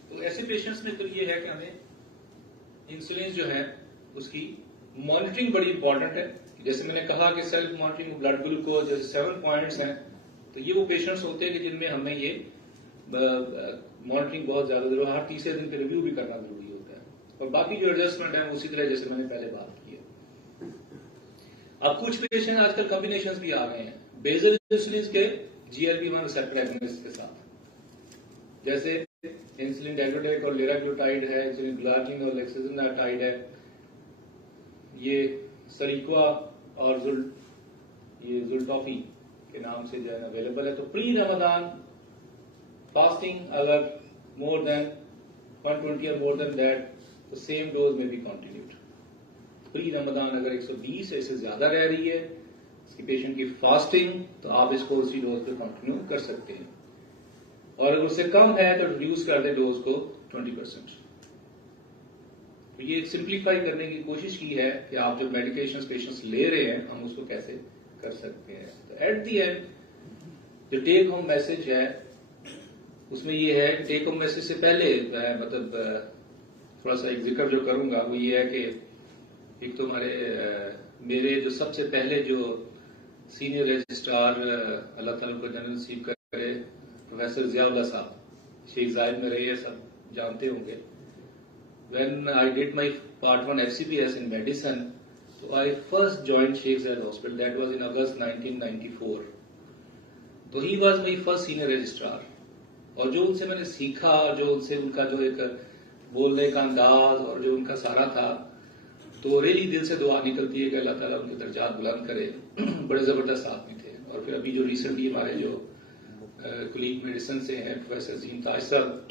तो ऐसे पेशेंट्स में तो ये है कि हमें इंसुलिन जो है उसकी मॉनिटरिंग बड़ी इंपॉर्टेंट है। जैसे मैंने कहा कि सेल्फ मॉनिटरिंग, ब्लड ग्लूकोज, जैसे 7 पॉइंट्स हैं, तो ये वो पेशेंट्स होते हैं कि जिनमें हमें ये मॉनिटरिंग बहुत ज्यादा जरूरी है। हर तीसरे दिन पे रिव्यू भी करना जरूरी होता है, और बाकी जो एडजस्टमेंट है उसी तरह जैसे मैंने पहले बात की है। अब कुछ पेशेंट आजकल कॉम्बिनेशन भी आ गए हैं बेसल इंसुलिन के GLP-1 रिसेप्टर एगोनिस्ट के साथ, जैसे इंसुलिन डेग्लूटाइड और लिराग्लूटाइड है, इंसुलिन ग्लार्जिन और लेक्सिजनाटाइड है, ये सरीक्वा और जुल्टॉफी के नाम से जो है अवेलेबल है। तो प्री रमजान फास्टिंग अगर मोर देन 120 और मोर देन दैट, तो सेम डोज में भी कंटिन्यूड। प्री रमजान अगर 120 ऐसे ज्यादा रह रही है इसकी पेशेंट की फास्टिंग, तो आप इसको उसी डोज पे कंटिन्यू कर सकते हैं, और अगर उससे कम है तो रिड्यूस कर दे डोज को 20%। तो ये सिंप्लीफाई करने की कोशिश की है कि आप जो मेडिकेशन पेशेंट्स ले रहे हैं हम उसको कैसे कर सकते हैं। तो एट द एंड जो टेक होम मैसेज है उसमें ये है कि टेक होम मैसेज से पहले मतलब थोड़ा सा एक जिक्र जो करूंगा वो ये है कि एक तो मेरे जो सबसे पहले जो सीनियर रजिस्ट्रार अल्लाह ताला को जन्नत नसीब करे प्रोफेसर जियाउल्लाह साहब, शेख जायद में रहे हैं, सब जानते होंगे। When I did my part 1 FCPS in medicine, so I first joined Sheikh Zayed Hospital. That was in August 1994. तो he was my first senior registrar. और जो उनसे मैंने सीखा, जो उनसे उनका जो एक बोलने का अंदाज और जो उनका सारा था, तो रियली दिल से दुआ निकलती है कि अल्लाह ताला उनके दर्जात बुलंद करे। बड़े जबरदस्त आदमी थे। और फिर अभी जो रिसेंटली हमारे जो कुलीग मेडिसिन से हैं प्रोफेसर जीन ताज साहब,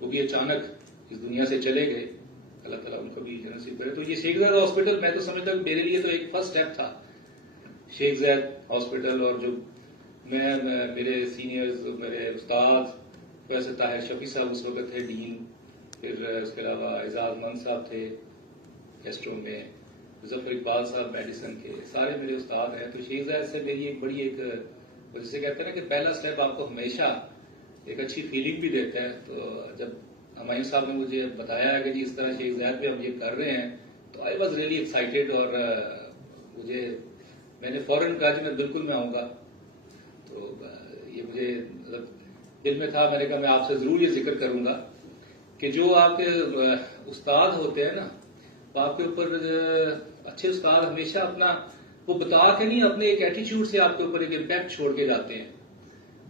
वो भी अचानक इस दुनिया से चले गए, अल्लाह ताला उनको भी नसीब करे। तो ये शेख जायद हॉस्पिटल मैं तो समझता हूँ मेरे लिए तो एक फर्स्ट स्टेप था, शेख जायद हॉस्पिटल। और जो मैं मेरे सीनियर्स, मेरे उस्ताद प्रोफेसर ताहिर शफी साहब उस वक्त थे डीन, फिर उसके अलावा एजाज मंद साहब थे गेस्ट्रो में, मुजफ्फर इकबाल साहब मेडिसिन के, सारे मेरे उस्ताद हैं। तो शेख जायद से मेरी एक बड़ी एक, जिसे कहते हैं ना कि पहला स्टेप आपको हमेशा एक अच्छी फीलिंग भी देता है। तो जब हमायूं साहब ने मुझे बताया कि जी इस तरह शेख जायद पे हम ये कर रहे हैं, तो आई वॉज रियली एक्साइटेड। और मैंने फौरन कहा कि मैं बिल्कुल मैं आऊंगा। तो ये मुझे मतलब दिल में था, मैंने कहा मैं आपसे जरूर ये जिक्र करूंगा कि जो आपके उस्ताद होते हैं ना, वो आपके ऊपर अच्छे उस्ताद हमेशा अपना वो बता के नहीं, अपने एक एटीट्यूड से आपके ऊपर एक इम्पैक्ट छोड़ के जाते हैं।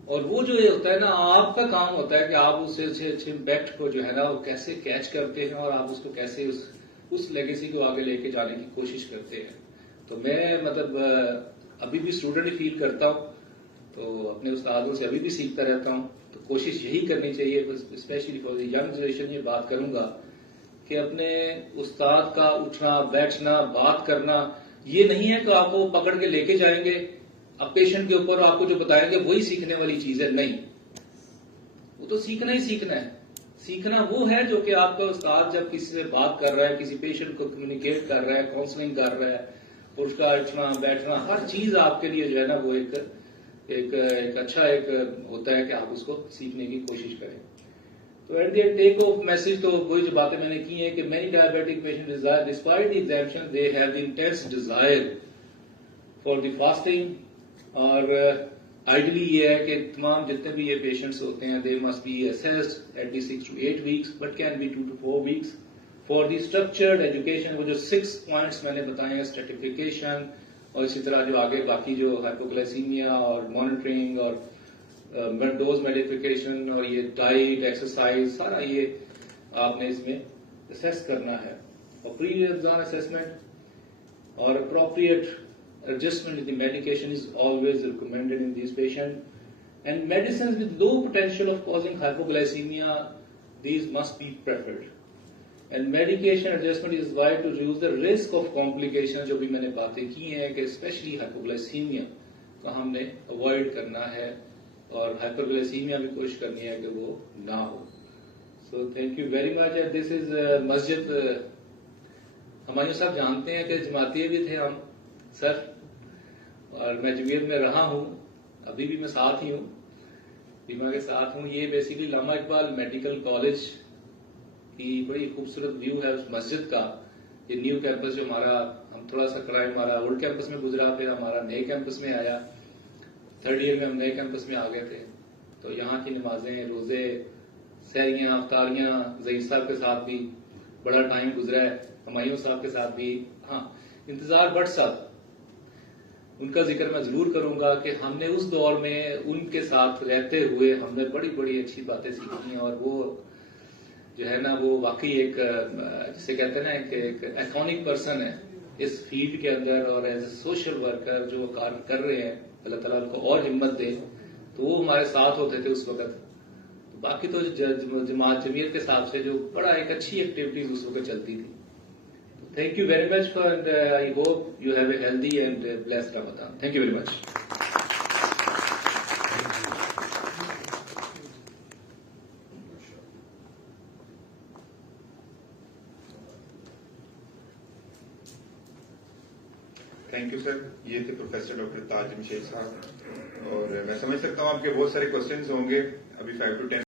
और वो जो ये होता है ना, आपका काम होता है कि आप उससे अच्छे इम्पैक्ट को जो है ना वो कैसे कैच करते हैं और आप उसको कैसे उस लेगेसी को आगे लेके जाने की कोशिश करते हैं। तो मैं मतलब अभी भी स्टूडेंट ही फील करता हूँ, तो अपने उस्तादों से अभी भी सीखता रहता हूँ। तो कोशिश यही करनी चाहिए, specially for the young generation, ये बात करूंगा कि अपने उस्ताद का उठना बैठना बात करना ये नहीं है कि आपको पकड़ के लेके जाएंगे अब पेशेंट के ऊपर, आपको जो बताएंगे वही सीखने वाली चीज है। नहीं, वो तो सीखना ही सीखना है। सीखना वो है जो कि आपका उस्ताद जब किसी से बात कर रहा है, किसी पेशेंट को कम्युनिकेट कर रहा है, काउंसलिंग कर रहा है, और उसका उठना बैठना हर चीज आपके लिए जो है ना वो एक अच्छा एक होता है कि आप उसको सीखने की कोशिश करें। तो at the take off message तो वही जो बातें मैंने की हैं कि many diabetic patient desire despite the examination they have the intense desire for the fasting. और आइडियली ये है कि तमाम जितने भी ये पेशेंट्स होते हैं they must be assessed at least 6 to 8 weeks but can be 2 to 4 weeks for the structured education. वो जो 6 पॉइंट्स मैंने बताए हैं, स्ट्रेटिफिकेशन और इसी तरह जो आगे बाकी जो हाइपोग्लाइसीमिया और मॉनिटरिंग और डोज मेडिफिकेशन और ये डाइट एक्सरसाइज सारा ये आपने इसमें असेस करना है। और प्री एग्जाम असेसमेंट और appropriate adjustment in the medication is always recommended in these patients. And medicines with low potential of causing hypoglycemia, these must be preferred. And medication adjustment is why to reduce the risk of complications, जो भी मैंने बातें की हैं कि स्पेशली हाइपोग्लाइसीमिया को हमने अवॉइड करना है और हाइपरग्लाइसीमिया भी कोशिश करनी है कि वो ना हो। So thank you very much. This is मस्जिद, हमायूं साहब जानते हैं कि जमाती भी थे हम सर, और मैं जमीयत में रहा हूं, अभी भी मैं साथ ही हूं, बीमा के साथ हूं। ये बेसिकली अल्लामा इकबाल मेडिकल कॉलेज की बड़ी खूबसूरत व्यू है उस मस्जिद का। ये न्यू कैंपस जो हमारा, हम थोड़ा सा क्राइम हमारा ओल्ड कैंपस में गुजरा, फिर हमारा नए कैंपस में आया, 3rd ईयर में हम नए कैंपस में आ गए थे। तो यहाँ की नमाजें, रोजे, सहरियां, अफ्तारियां, ज़हीर साहब के साथ भी बड़ा टाइम गुजरा है, हमायूं साहब के साथ भी। हाँ, इंतजार भट्ट साहब, उनका जिक्र मैं जरूर करूंगा कि हमने उस दौर में उनके साथ रहते हुए हमने बड़ी बड़ी अच्छी बातें सीखी हैं। और वो जो है ना वो वाकई एक जिसे कहते हैं ना एक आइकॉनिक पर्सन है इस फील्ड के अंदर, और एज ए सोशल वर्कर जो कार्य कर रहे हैं, अल्लाह ताला उनको और हिम्मत दे। तो वो हमारे साथ होते थे उस वक्त। बाकी तो जमात जमीयत के हिसाब से जो बड़ा एक अच्छी एक्टिविटीज उस वक्त चलती थी। Thank you very much for, and I hope you have a healthy and blessed Ramadan. Thank you very much. Thank you sir. ये थे प्रोफेसर डॉक्टर ताज जमशेद साहब। और मैं समझ सकता हूँ आपके बहुत सारे क्वेश्चंस होंगे अभी 5 to 10